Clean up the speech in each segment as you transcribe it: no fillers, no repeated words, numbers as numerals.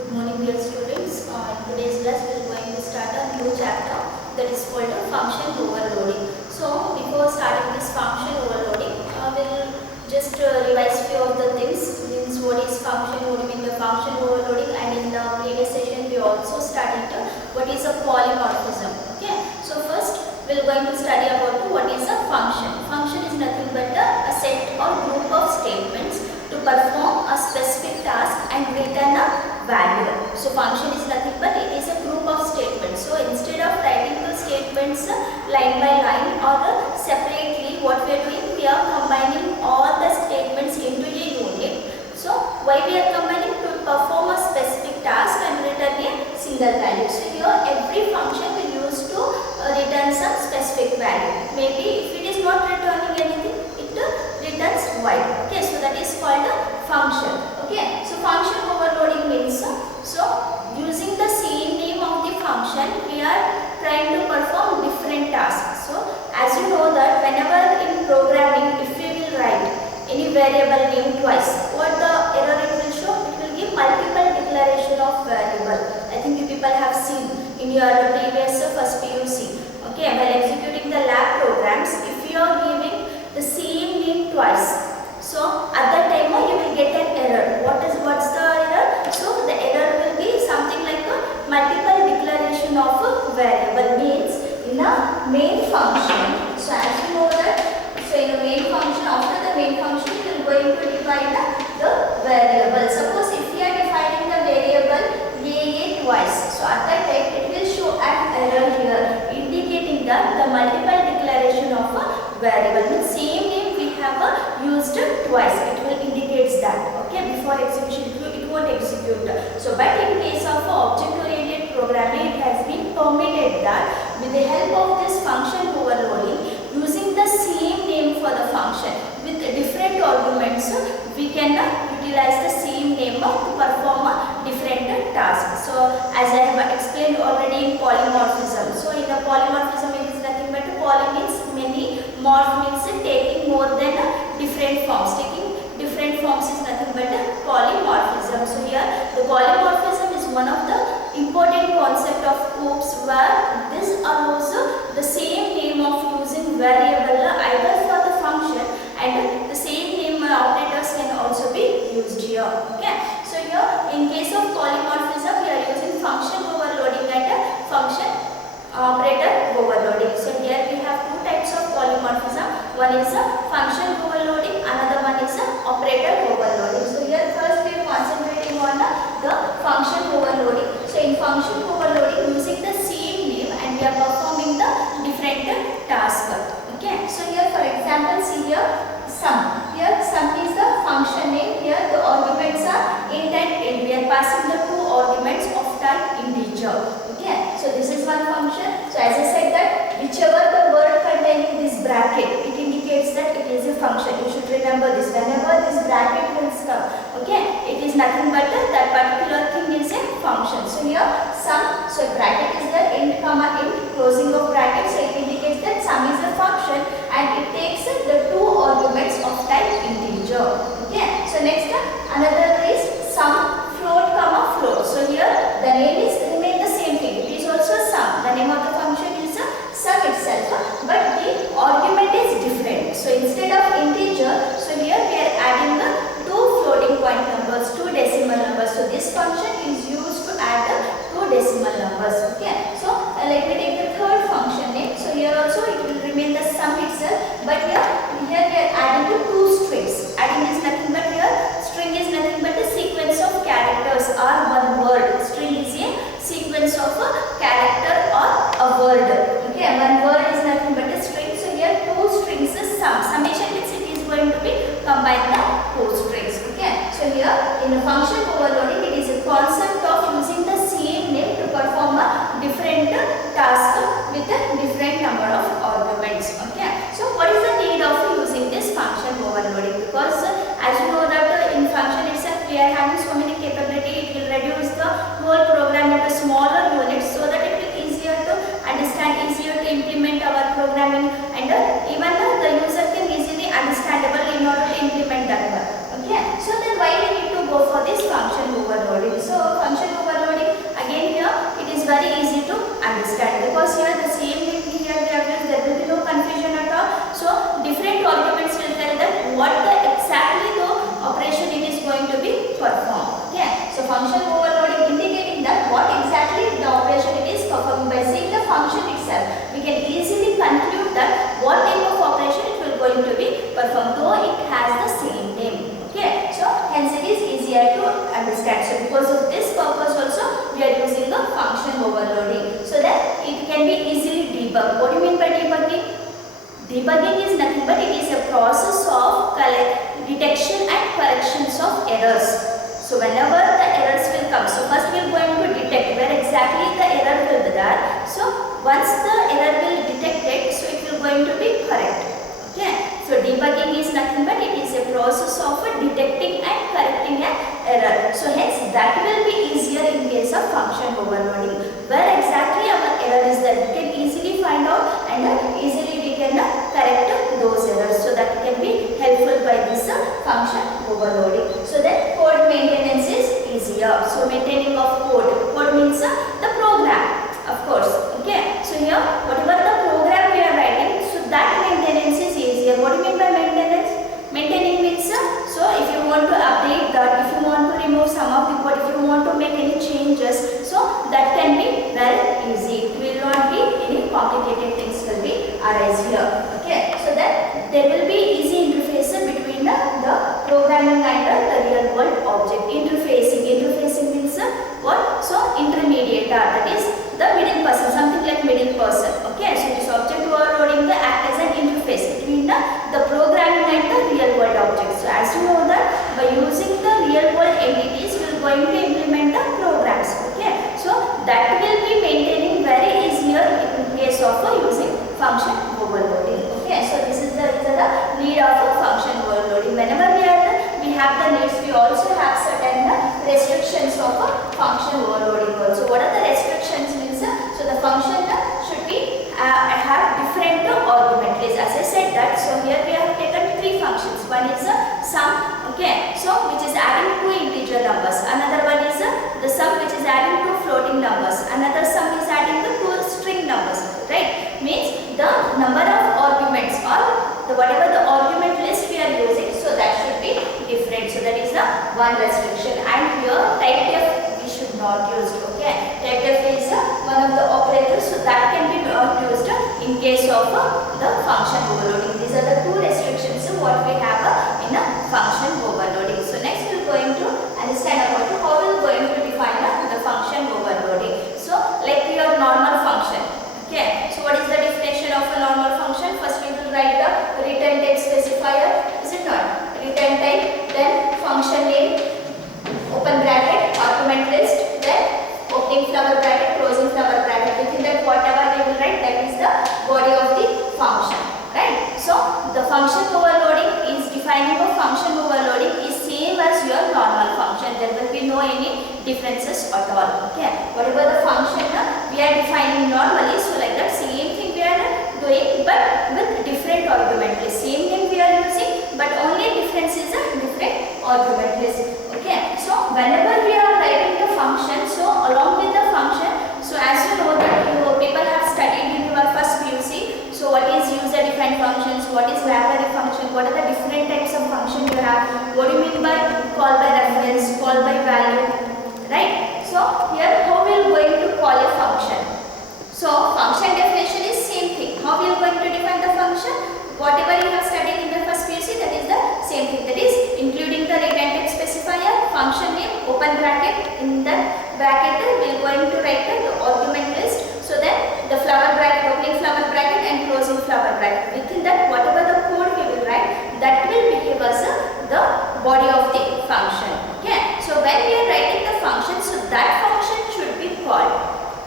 Good morning, dear students. In today's class, we are going to start a new chapter that is called function overloading. So, before starting this function overloading, we'll just revise few of the things. Means what is function, what do you mean the function overloading, and in the previous session, we also studied what is a polymorphism. Okay. So first, we're going to study about what is a function. Function is nothing but a set or group of statements to perform a specific task and return a value. So function is nothing but it is a group of statements. So instead of writing the statements line by line or separately, what we are doing, we are combining all the statements into a unit. So why we are combining? To perform a specific task and return a single value. So here every function will use to return some specific value. Maybe if it is not returning anything, it returns void. Okay, so that is called a function. Okay, so function overloading means so using the same name of the function, we are trying to perform different tasks. So as you know that whenever in programming, if we will write any variable name twice, what the error it will show? It will give multiple declaration of variable. I think you people have seen in your previous first PUC. Okay, while executing the lab programs, if you are giving the same name twice, so at that time you will get an error. What's the error? So the error will be something like a multiple declaration of a variable. Means in a main function. So as you know that, so in a main function, after the main function, we are going to define the variable. Suppose if we are defining the variable a twice, so at that time it will show an error here, indicating that the multiple declaration of a variable. Means same name we have used twice. It will indicates that. Okay, before execution it won't execute. So but in case of object-oriented programming, it has been permitted that with the help of this function overloading, using the same name for the function with different arguments, we can utilize the same name to perform a different task. So as I have explained already in polymorphism. So in a polymorphism, it is nothing but poly means many, morph means taking more than different forms. Taking different forms is nothing but polymorphism. So here the polymorphism is one of the important concept of OOPS, where this allows the same name of using variable either for the function, and the same name operators can also be used here. Okay, so here in case of polymorphism, we are using function overloading and function operator overloading. So here we have two types of polymorphism. One is function overloading, another one is operator overloading. So here first we are concentrating on the function overloading. So in function overloading, using the same name and we are performing the different task. Okay, so here for example, see here sum. Here sum is the function name. Here the arguments are int and int. We are passing the two arguments of type integer. Okay, so this is one function. So as I said that whichever the word containing this bracket, it indicates that it is a function. You should remember this. Whenever this bracket will come, okay, it is nothing but that particular thing is a function. So here sum. So bracket is there, int comma int, closing of bracket. So it indicates that sum is a function and it takes the two arguments of type integer. Okay. So next another is sum float comma float. So here the name is remain the same thing. It is also sum. The name of the function is sum itself, but the argument is different. So instead of integer, so here we are adding the two floating point numbers, two decimal numbers. So this function is used to add the two decimal numbers. Okay. So let me take the third function name. So here also it will remain the sum itself, but here we are adding to two strings. Adding is nothing but here string is nothing but a sequence of characters or one word. String is a sequence of a character or a word. Okay, one word is nothing but a string. So here two strings is sum. Summation means it is going to be combined the two strings. Okay, so here in the function overloading, it is a concept of using the same name to perform a different task with a different number of arguments. Okay, so what is function overloading indicating that what exactly the operation it is performing. By seeing the function itself, we can easily conclude that what type of operation it will going to be performed, though it has the same name. Okay, so hence it is easier to understand. So because of this purpose also we are using the function overloading, so that it can be easily debugged. What do you mean by debugging? Debugging is nothing but it is a process of detection and corrections of errors. So whenever the errors will come, so first we are going to detect where exactly the error will be there. So once the error will detect it, so it will going to be correct. Okay. So debugging is nothing but it is a process of detecting and correcting an error. So hence that will be easier in case of function overloading. Where exactly our error is that we can easily find out and easily we can correct those errors. So that can be helpful by this function overloading. So that code maintenance is easier. So maintaining of code. Code means the program, of course. Okay. So here whatever the program we are writing, so that maintenance is easier. What do you mean by maintenance? Maintaining means so if you want to update that, if you want to remove some of the code, if you want to make any changes, so that can be very easy. It will not be any complicated things will be arise here. Okay, so that there will be easy interface between the programming and the real world object. Interfacing means what? So intermediator, that is the middle person, something like middle person. Okay, so this object overloading the act as an interface between the programming and the real world objects. So as you know that by using the real world entities we are going to implement the programs. Okay, so that will be maintaining very easier in case of using function overloading. Okay, so this is the need of a function overloading. Whenever we have the needs, we also have certain restrictions of a function overloading also. What are the restrictions means? So the function should be have different argument lists. As I said that, so here we have taken three functions. One is sum, okay, so which is adding two integer numbers. Another one is the sum which is adding two floating numbers. Another sum is adding the two string numbers. Right? Means the number of arguments or whatever the argument list we are using, so that should be different. So that is the one restriction. And here type def we should not use. Okay, type def is one of the operators, so that can be not used in case of the function overloading. These are the two restrictions what we have in a function overloading. So next we are going to understand about how we are going to define the function overloading. So like your normal function. Okay, so what is the definition of a normal function? First we will write the return type specifier, is it not? Return type, then function name, open bracket, argument list, then opening flower bracket, closing flower bracket. Within that whatever we will write, that is the body of the function. Right? So the function overloading is defining a function overloading is same as your normal function. There will be no any differences at all. Okay, whatever the function we are defining normally, so like that same thing we are doing but with different argument list. Same name we are using but only difference is a different argument list. Okay, so whenever we are writing the function, so along with the function, so as you know that people have studied in your first PUC. So what is user defined functions, what is library function, what are the different types of function you have, what do you mean by call by reference, call by value, right? So here how we are going to call a function. So function definition is same thing. How we are going to define the function? Whatever you have studied in the first PUC, that is the same thing. That is including the return type specifier, function name, open bracket. In that bracket we are going to write the argument list. So then the flower bracket, opening flower bracket and closing flower bracket. Within that whatever the code we will write, that will behave as the body of the function. Okay. So when we are writing the function, so that function should be called.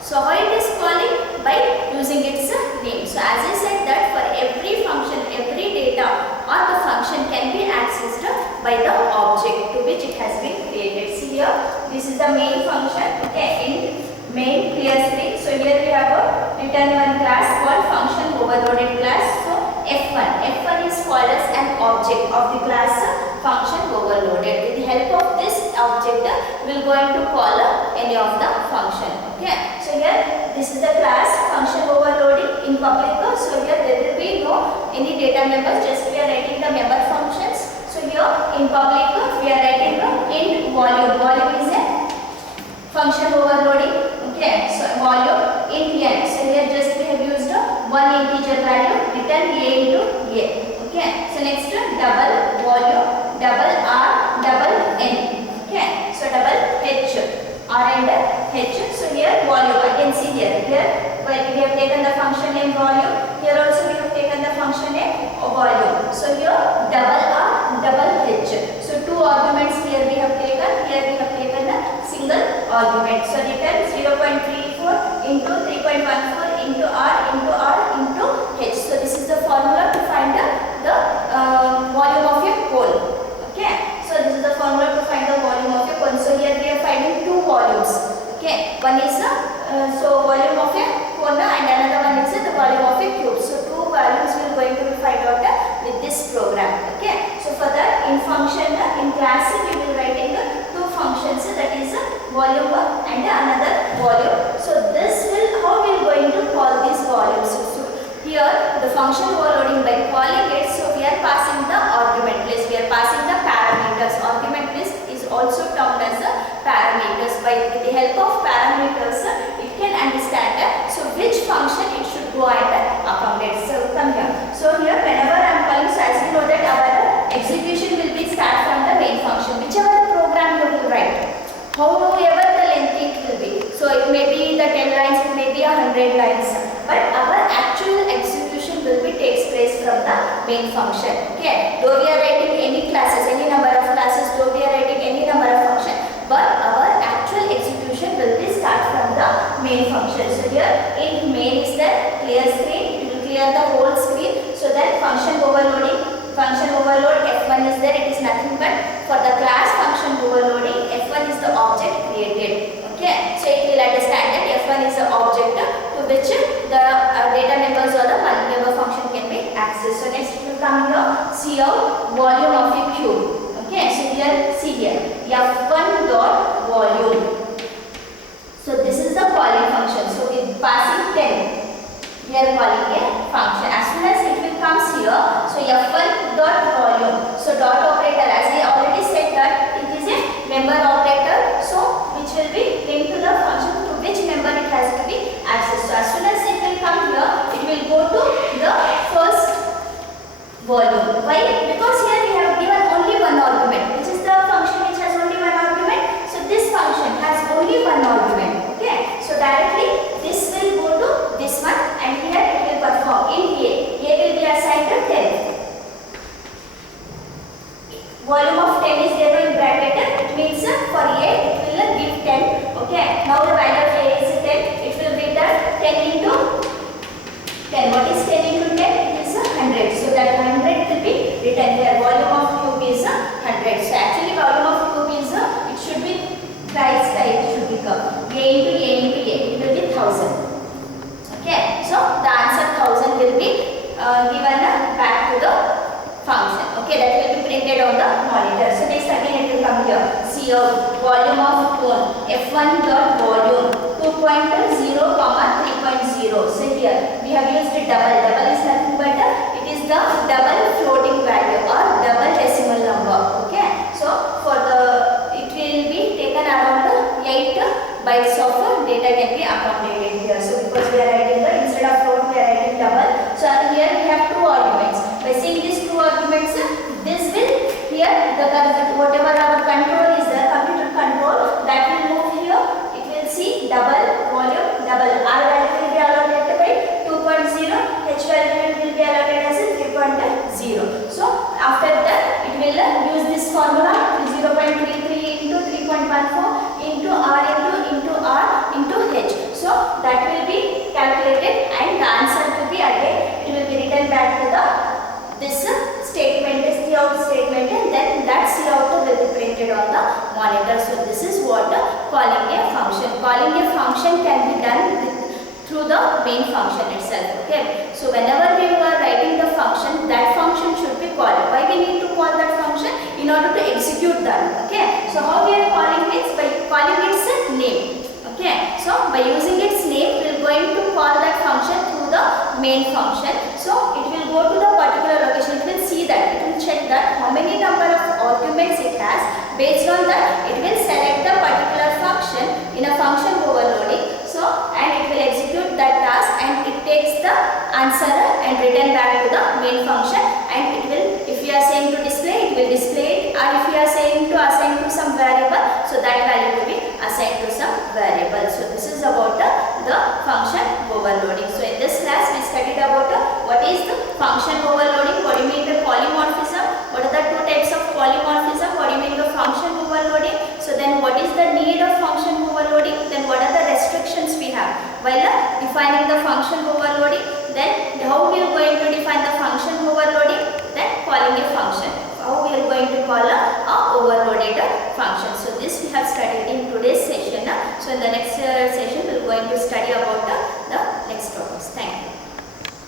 So how it is calling? By using its name. So as I said that for every function, every data or the function can be accessed by the object to which it has been created. See here, this is the main function. Okay, in main clear string. So here we have a return one class called function overloaded class. So F1 is called as an object of the class function overloaded. With the help of this object we are going to call any of the function. Okay, so here this is the class function overloading in public. So here there will be no any data members, just we are writing the member functions. So here in public we are writing int volume. Volume is a function overloading. Okay, so volume int n. So here just we have used one integer value, written a into a. Okay, so next double volume, double r, double n. Okay, so double h, r and h. So here volume, I can see here where we have taken the function name volume, here also we have taken the function name volume. So here double r, double h. So two arguments here we have taken, here we have taken a single argument. So written 0.34 into 3.14 into r into h. So this is the formula to find the volume of a cone. Okay, so this is the formula to find the volume of a cone. So here we are finding two volumes. Okay, one is so volume of a cone and another one is the volume of a cube. So two values we are going to find out with this program. Okay, so for that in function in class we will writing two functions, that is volume and another volume. So this will, how we are going to call these volumes. So here the function overloading, by calling it, so we are passing the argument list, we are passing the parameters. Argument list is also termed as the parameters. By with the help of parameters it can understand so which function it should go and accommodate. So come here. So here whenever I am calling, so as we know that our execution will be start from the main function, whichever the program you will write, however the length it will be. So it may be the 10 lines, it may be 100 lines, but our actual execution will be takes place from the main function. Okay, though we are writing any classes, any number of classes, though we are writing any number of function, but our actual execution will be start from the main function. So here in main is the clear screen, it will clear the whole screen. So that function overload f1 is there, it is nothing but for the class function overloading, f1 is the object created. Okay, so it will understand that f1 is the object to which the data members or the member function can be accessed. So next it will come here, see out volume of a cube. Okay, so here see here f1 dot volume. So this is the calling function. So with passing 10, we are calling a function. As soon as it will comes here, so f1 dot volume. So dot operator, as I already said that it is a member operator, so which will be linked to the function to which member it has to be accessed. So as soon as it will come here, it will go to the first volume. Why? Because here we have given only one argument, which is the function which has only one argument. So this function has only one argument. Okay, so directly this will go to this one and here it will perform in a will be assigned to 10. Volume of 10 is there in bracket, it means for a it will give 10. Okay, now the value of a is 10, it will be the 10 into 10. What is 10 into 10? It is 100. So that 100 will be written here. Volume of cube is 100. So actually volume of cube is it should be price type should become a into a into a. It will be 1000. Okay, so the answer 1000 will be given back to the function. Okay, that will be printed on the monitor. So next again it will come here. See your volume of cone f1 dot volume 2.0 comma 3.0. So here we have used double. Double is nothing but it is the double floating value or double decimal number. Okay, so for the it will be taken around 8 bytes of data can be accommodated here. So because we are writing the instead of float we are writing double. So here we have two arguments. By seeing these two arguments, this will here the whatever our control is the computer control that will move here. It will see double volume double. R value will be allotted by 2.0. H value will be allotted as 3.0. So after that it will use this formula 0.33 into 3.14 into R into H. So that will be calculated and the answer will be again it will be written back to the this statement, this cout statement, and then that cout will be printed on the monitor. So this is what calling a function. Calling a function can be done through the main function itself. Okay. So whenever we are writing the function, that function should be called. Why we need to call that function? In order to execute that. Okay. So how we are calling it? By calling its name. Okay. So by using its name, we are going to call that function through the main function. So it will go to the particular location. It will see that. It will check that how many number of arguments it has. Based on that, it will select the particular function in a answer and return back to the main function, and it will, if you are saying to display, it will display it, or if you are saying to assign to some variable, so that value will be assigned to some variable. So this is about the function overloading. So in this class we studied about what is the function overloading, what do you mean by polymorphism, what are the two types of polymorphism, what do you mean by function overloading, so then what is the need of function overloading, then what are the restrictions we have while defining the function overloading, then how we are going to define the function overloading, then calling a function, how we are going to call a overloaded function. So this we have studied in today's session. So in the next session we are going to study about